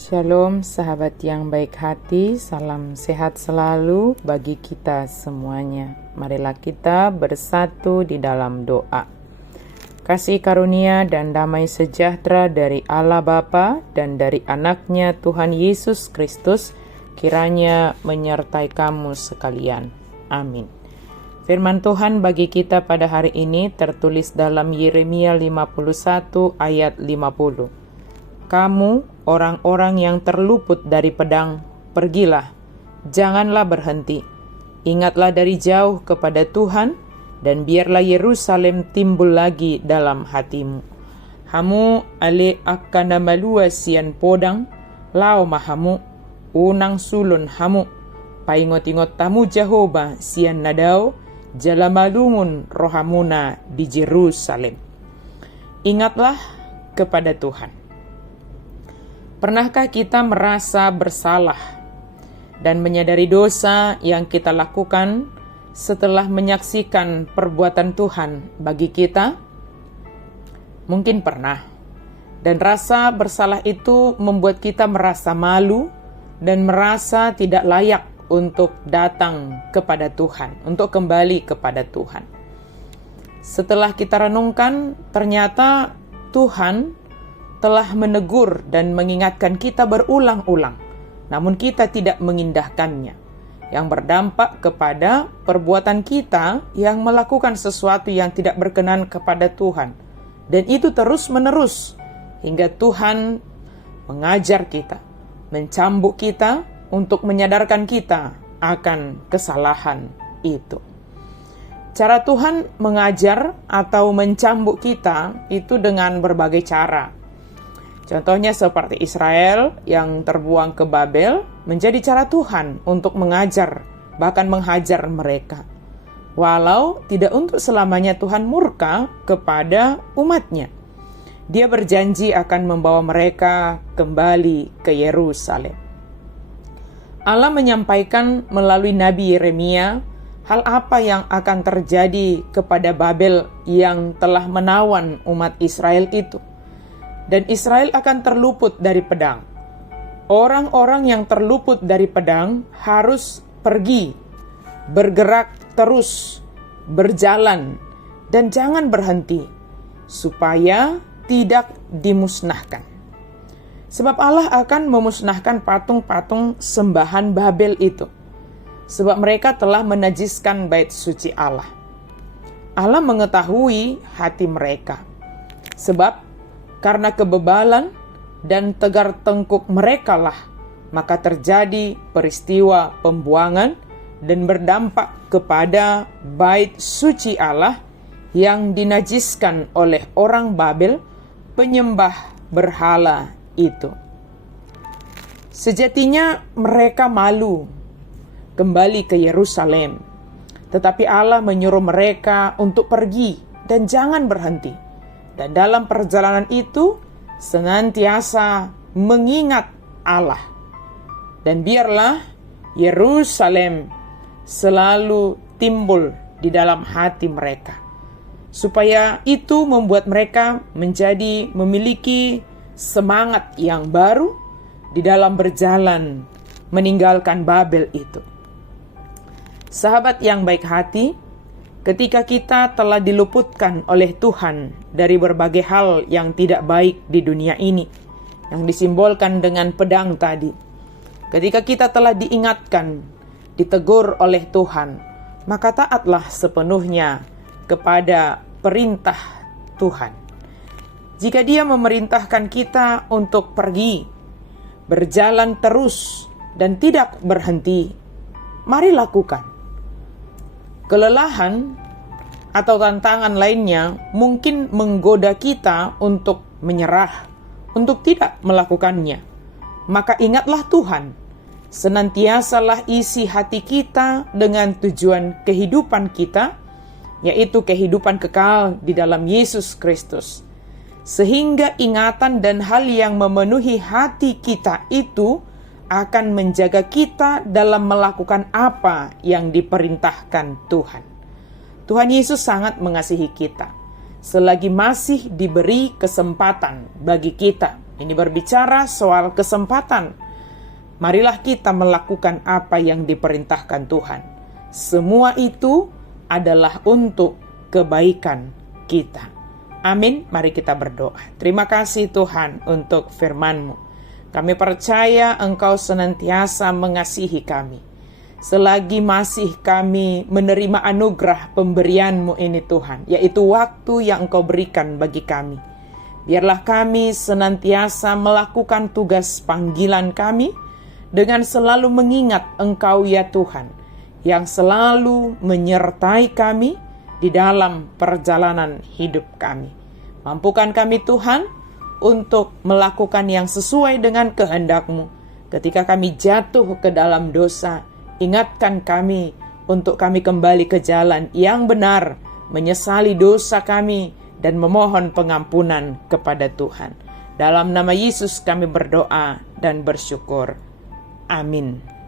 Shalom sahabat yang baik hati, salam sehat selalu bagi kita semuanya. Marilah kita bersatu di dalam doa. Kasih karunia dan damai sejahtera dari Allah Bapa dan dari anaknya Tuhan Yesus Kristus kiranya menyertai kamu sekalian. Amin. Firman Tuhan bagi kita pada hari ini tertulis dalam Yeremia 51 ayat 50. Kamu, orang-orang yang terluput dari pedang, pergilah, janganlah berhenti. Ingatlah dari jauh kepada Tuhan, dan biarlah Yerusalem timbul lagi dalam hatimu. Hamu ale akana malua sian podang, lao mahamu, unang sulun hamu, paingot-ingot tamu Jehovah sian nadao, jalamalungun rohamuna di Yerusalem. Ingatlah kepada Tuhan. Pernahkah kita merasa bersalah dan menyadari dosa yang kita lakukan setelah menyaksikan perbuatan Tuhan bagi kita? Mungkin pernah. Dan rasa bersalah itu membuat kita merasa malu dan merasa tidak layak untuk datang kepada Tuhan, untuk kembali kepada Tuhan. Setelah kita renungkan, ternyata Tuhan telah menegur dan mengingatkan kita berulang-ulang, namun kita tidak mengindahkannya, yang berdampak kepada perbuatan kita yang melakukan sesuatu yang tidak berkenan kepada Tuhan. Dan itu terus-menerus, hingga Tuhan mengajar kita, mencambuk kita untuk menyadarkan kita akan kesalahan itu. Cara Tuhan mengajar atau mencambuk kita itu dengan berbagai cara. Contohnya seperti Israel yang terbuang ke Babel menjadi cara Tuhan untuk mengajar, bahkan menghajar mereka. Walau tidak untuk selamanya Tuhan murka kepada umatnya. Dia berjanji akan membawa mereka kembali ke Yerusalem. Allah menyampaikan melalui Nabi Yeremia hal apa yang akan terjadi kepada Babel yang telah menawan umat Israel itu. Dan Israel akan terluput dari pedang. Orang-orang yang terluput dari pedang harus pergi, bergerak terus, berjalan, dan jangan berhenti, supaya tidak dimusnahkan. Sebab Allah akan memusnahkan patung-patung sembahan Babel itu, sebab mereka telah menajiskan bait suci Allah. Allah mengetahui hati mereka, sebab karena kebebalan dan tegar tengkuk merekalah, maka terjadi peristiwa pembuangan dan berdampak kepada bait suci Allah yang dinajiskan oleh orang Babel, penyembah berhala itu. Sejatinya mereka malu kembali ke Yerusalem, tetapi Allah menyuruh mereka untuk pergi dan jangan berhenti. Dan dalam perjalanan itu senantiasa mengingat Allah. Dan biarlah Yerusalem selalu timbul di dalam hati mereka. Supaya itu membuat mereka menjadi memiliki semangat yang baru di dalam berjalan meninggalkan Babel itu. Sahabat yang baik hati, ketika kita telah diluputkan oleh Tuhan dari berbagai hal yang tidak baik di dunia ini, yang disimbolkan dengan pedang tadi, ketika kita telah diingatkan, ditegur oleh Tuhan, maka taatlah sepenuhnya kepada perintah Tuhan. Jika Dia memerintahkan kita untuk pergi, berjalan terus, dan tidak berhenti, mari lakukan. Kelelahan atau tantangan lainnya mungkin menggoda kita untuk menyerah, untuk tidak melakukannya. Maka ingatlah Tuhan, senantiasalah isi hati kita dengan tujuan kehidupan kita, yaitu kehidupan kekal di dalam Yesus Kristus. Sehingga ingatan dan hal yang memenuhi hati kita itu akan menjaga kita dalam melakukan apa yang diperintahkan Tuhan. Tuhan Yesus sangat mengasihi kita. Selagi masih diberi kesempatan bagi kita Ini berbicara soal kesempatan. Marilah kita melakukan apa yang diperintahkan Tuhan. Semua itu adalah untuk kebaikan kita. Amin. Mari kita berdoa. Terima kasih Tuhan untuk firman-Mu. Kami percaya Engkau senantiasa mengasihi kami. Selagi masih kami menerima anugerah pemberian-Mu ini Tuhan, yaitu waktu yang Engkau berikan bagi kami. Biarlah kami senantiasa melakukan tugas panggilan kami dengan selalu mengingat Engkau ya Tuhan, yang selalu menyertai kami di dalam perjalanan hidup kami. Mampukan kami Tuhan untuk melakukan yang sesuai dengan kehendak-Mu. Ketika kami jatuh ke dalam dosa, ingatkan kami untuk kami kembali ke jalan yang benar, menyesali dosa kami, dan memohon pengampunan kepada Tuhan. Dalam nama Yesus kami berdoa dan bersyukur. Amin.